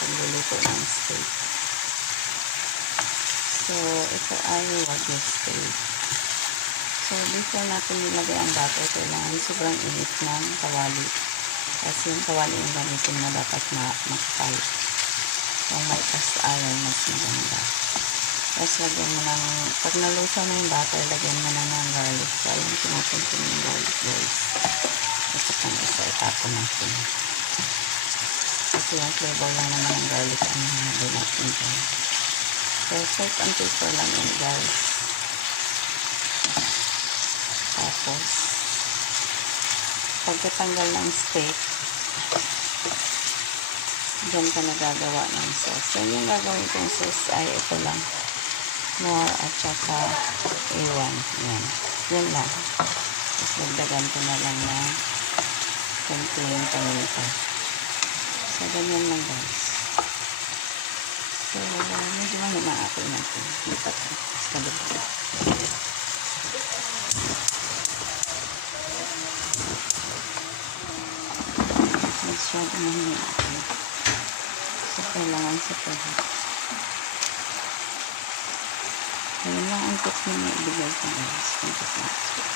pagluluto ng steak. So, ito ay wagyu steak. So, before natin nilagay ang butter, kailangan sobrang init ng kawali. Kasi yung kawali yung gamitin mo dapat makapal. Kung may cast iron, mas maganda. Tapos lagyan mo ng, pag nalusaw na yung butter, lagyan mo na ng garlic. So, ayun, tinapuntin yung garlic, guys. Ito pang isa, itapon natin. Kasi yung flavor lang naman ng garlic ang hinabi natin dyan. So, salt and pepper lang yun, guys. Tapos, pagkatanggal ng steak, dyan ka nagagawa ng sauce. So, yung gagawin kong sauce ay ito lang. More at saka A1. Yan. Yan lang. Tapos, dagdagan ko na lang na konting paminta. So, ganyan lang, guys. So, medyo mahina-apoy natin. Lipat ko. Sa kabila. Masyado mahina-apoy. So, kailangan sa pagod. Ayun lang ang tip na maibigay ko, guys. Thank you so much.